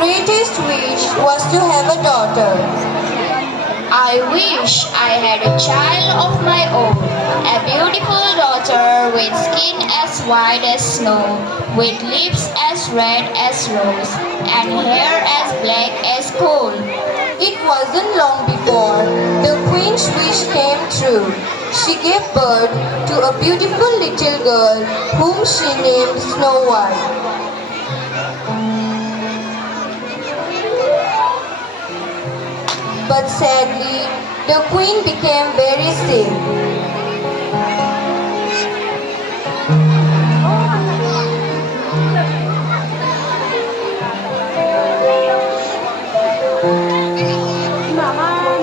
greatest wish was to have a daughter. I wish I had a child of my own, a beautiful daughter with skin as white as snow, with lips as red as rose, and hair as black as coal. It wasn't long before the queen's wish came true. She gave birth to a beautiful little girl whom she named Snow White. But sadly, the queen became very sick.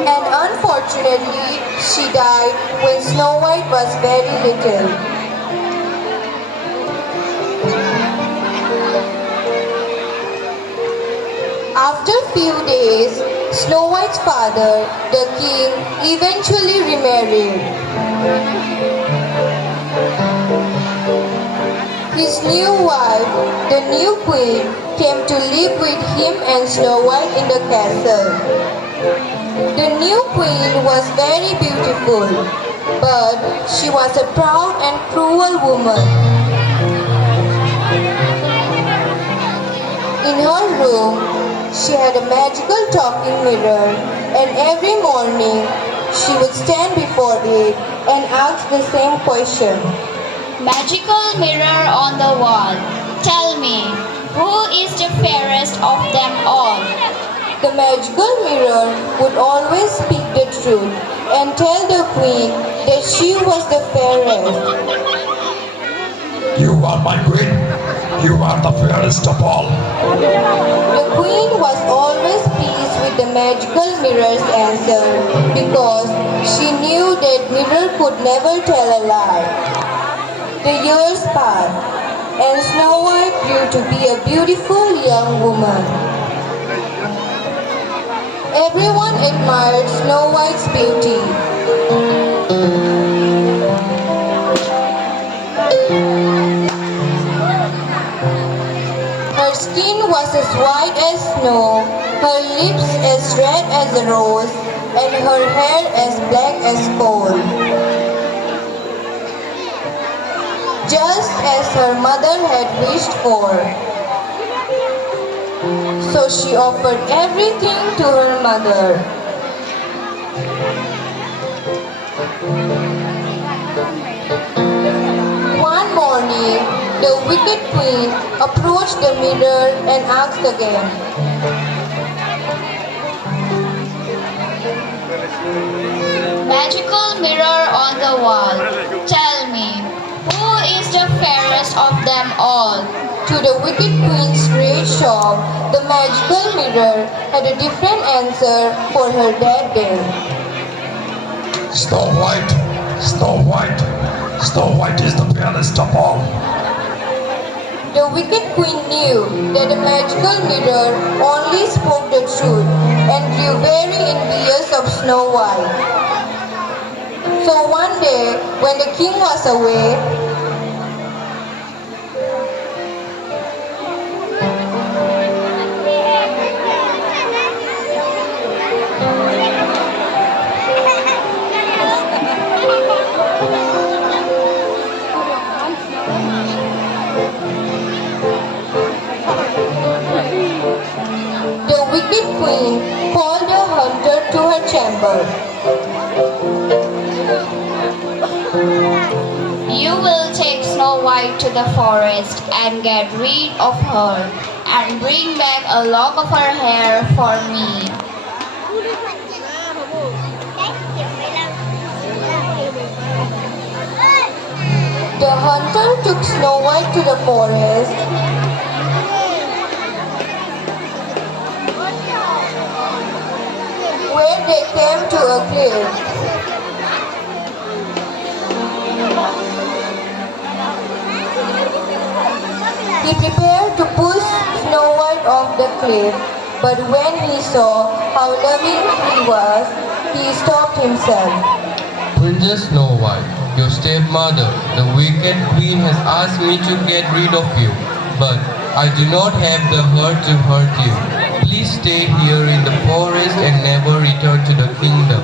And unfortunately, she died when Snow White was very little. After few days, Snow White's father, the king, eventually remarried. His new wife, the new queen, came to live with him and Snow White in the castle. The new queen was very beautiful, but she was a proud and cruel woman. In her room, she had a magical talking mirror, and every morning she would stand before it and ask the same question. Magical mirror on the wall, tell me, who is the fairest of them all? The magical mirror would always speak the truth and tell the queen that she was the fairest. You are my queen. You are the fairest of all. The queen was always pleased with the magical mirror's answer because she knew that mirror could never tell a lie. The years passed, and Snow White grew to be a beautiful young woman. Everyone admired Snow White's beauty. Her skin was as white as snow, her lips as red as a rose, and her hair as black as coal. Just as her mother had wished for. So she offered everything to her mother. One morning, the wicked queen approached the mirror and asked again, Magical mirror on the wall, tell me, who is the fairest of them all? To the wicked queen's great shock, the magical mirror had a different answer for her that day. Snow White, Snow White, Snow White is the fairest of all. The wicked queen knew that the magical mirror only spoke the truth and grew very envious of Snow White. So one day, when the king was away, the wicked queen called a hunter to her chamber. You will take Snow White to the forest and get rid of her and bring back a lock of her hair for me. The hunter took Snow White to the forest. Where they came to a cliff. He prepared to push Snow White off the cliff, but when he saw how loving he was, he stopped himself. Princess Snow White, your stepmother, the wicked queen has asked me to get rid of you, but I do not have the heart to hurt you. Please stay here in the forest and never return to the kingdom.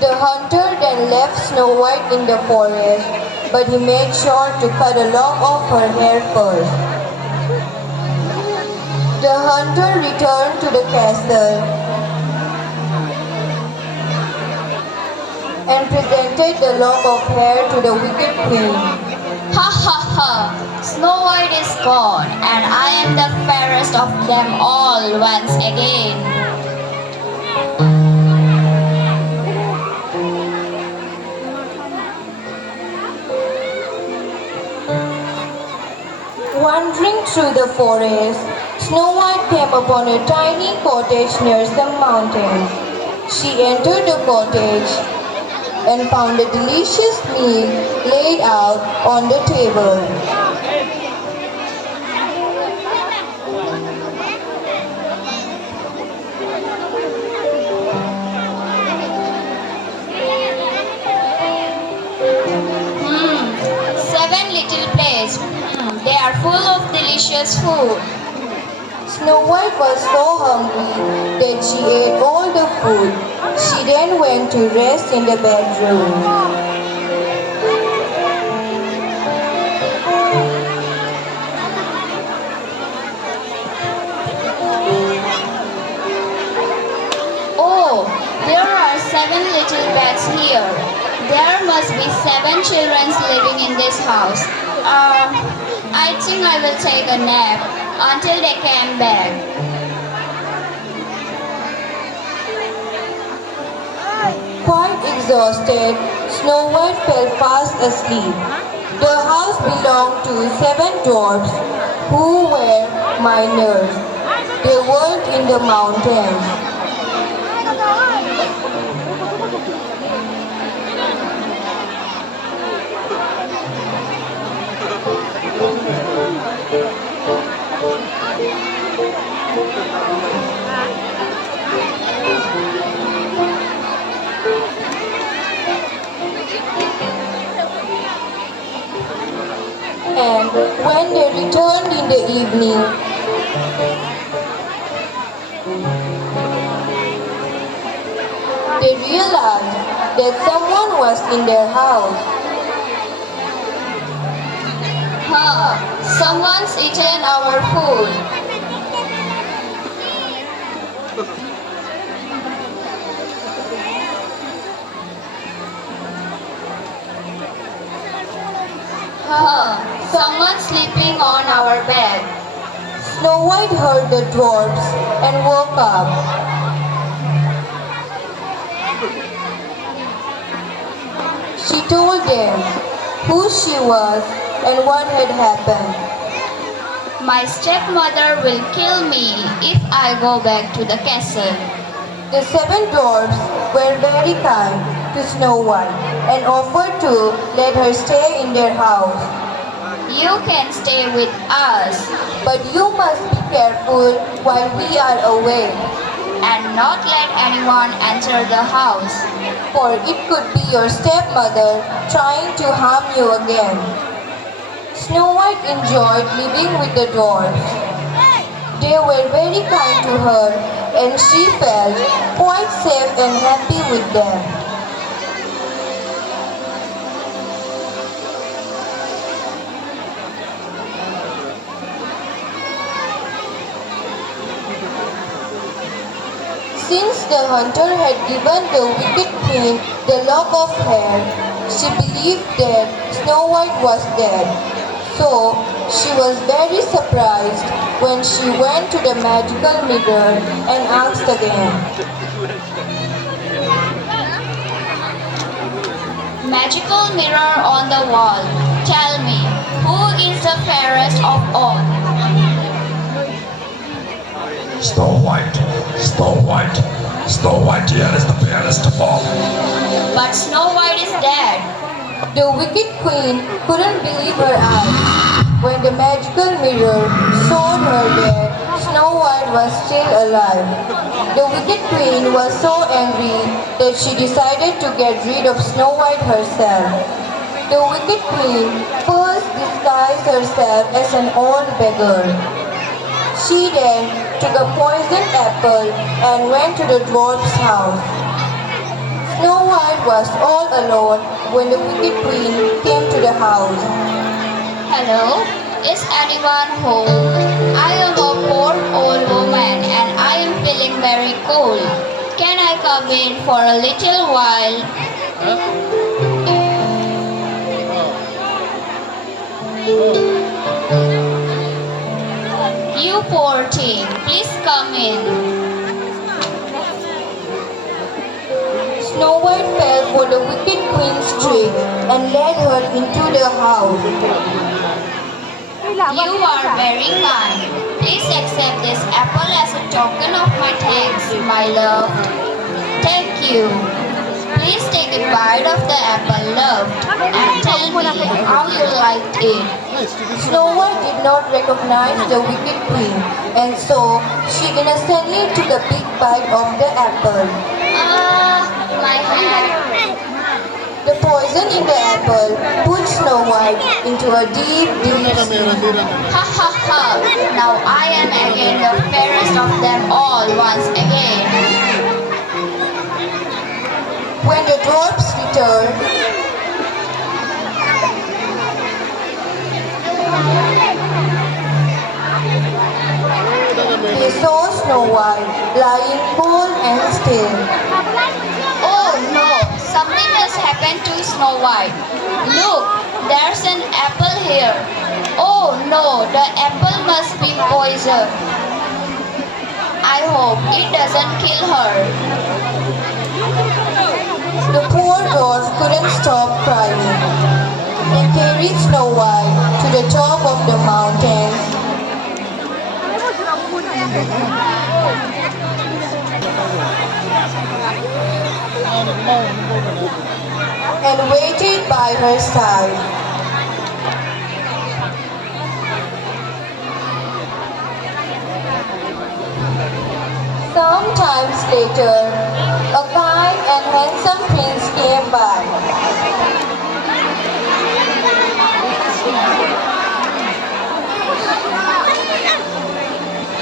The hunter then left Snow White in the forest, but he made sure to cut a lock of her hair first. The hunter returned to the castle and presented the lock of hair to the wicked queen. Ha ha ha! Snow White is gone, and I am the fairest of them all once again. Wandering through the forest, Snow White came upon a tiny cottage near some mountains. She entered the cottage and found a delicious meal laid out on the table. Seven little plates. They are full of delicious food. Snow White was so hungry that she ate all the food. She then went to rest in the bedroom. Oh, there are seven little beds here. There must be seven children living in this house. I think I will take a nap until they come back. Quite exhausted, Snow White fell fast asleep. The house belonged to seven dwarfs who were miners. They worked in the mountains. And when they returned in the evening, they realized that someone was in their house. Someone's eaten our food. Someone's sleeping on our bed. Snow White heard the dwarfs and woke up. She told them who she was and what had happened. My stepmother will kill me if I go back to the castle. The seven dwarfs were very kind to Snow White and offered to let her stay in their house. You can stay with us But you must be careful while we are away, and not let anyone enter the house. for it could be your stepmother trying to harm you again. Snow White enjoyed living with the dwarfs. They were very kind to her and she felt quite safe and happy with them. Since the hunter had given the wicked queen the lock of hair, she believed that Snow White was dead. So she was very surprised when she went to the magical mirror and asked again. Magical mirror on the wall, tell me, who is the fairest of all? Snow White, Snow White, Snow White here is the fairest of all. But Snow White is dead. The wicked queen couldn't believe her eyes when the magical mirror showed her that Snow White was still alive. The wicked queen was so angry that she decided to get rid of Snow White herself. The wicked queen first disguised herself as an old beggar. She then took a poisoned apple and went to the dwarf's house. Snow White was all alone when the wicked queen came to the house. Hello, is anyone home? I am a poor old woman and I am feeling very cold. Can I come in for a little while? You poor thing, please come in. Snow White fell for the wicked queen's trick and led her into the house. You are very kind. Please accept this apple as a token of my thanks, my love. Thank you. Please take a bite of the apple, love, and tell me how you liked it. Snow White did not recognize the wicked queen, and so she innocently took a big bite of the apple. My hand. The poison in the apple put Snow White into a deep, deep sleep. Ha ha ha. Now I am again the fairest of them all once again. When the dwarfs returned, they saw Snow White lying cold and still. Oh no, something has happened to Snow White. Look, there's an apple here. Oh no, the apple must be poisoned. I hope it doesn't kill her. The poor dwarf couldn't stop crying. They carried Snow White to the top of the mountains and waited by her side. Sometimes later, a kind and handsome prince came by.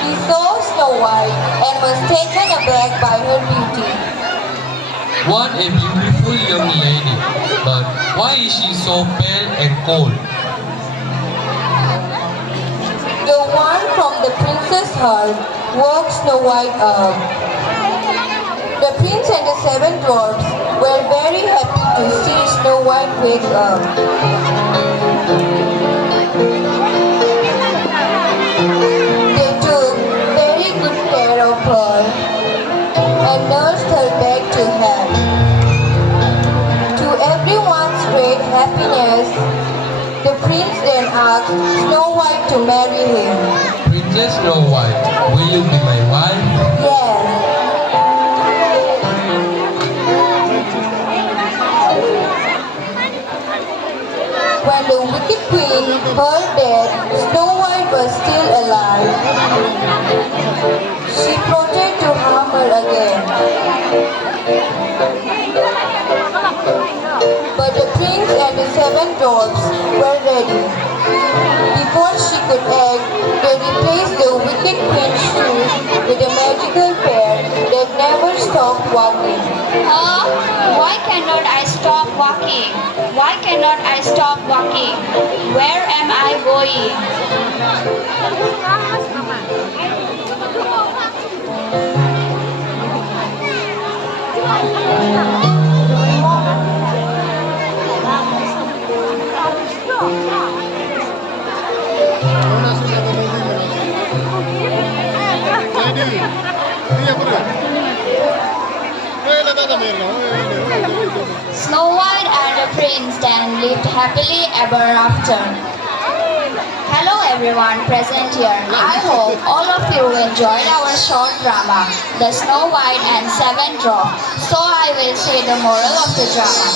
He saw Snow White and was taken aback by her beauty. What a beautiful young lady. But why is she so pale and cold? The one from the prince's hut woke Snow White up. The prince and the 7 dwarfs were very happy to see Snow White wake up. They took very good care of her and nursed her back to health. To everyone's great happiness, the prince then asked Snow White to marry him. Princess Snow White, will you be my wife? Yes. When the wicked queen heard that Snow White was still alive, she plotted to harm her again. But the prince and the 7 dwarfs were ready. Before she could act, they replaced the wicked queen's shoes with a magical pair that never stopped walking. Why cannot I stop walking? Why cannot I stop walking? Where am I going? Snow White and the prince then lived happily ever after. Hello everyone present here. I hope all of you enjoyed our short drama, The Snow White and 7 Dwarfs. So I will say the moral of the drama.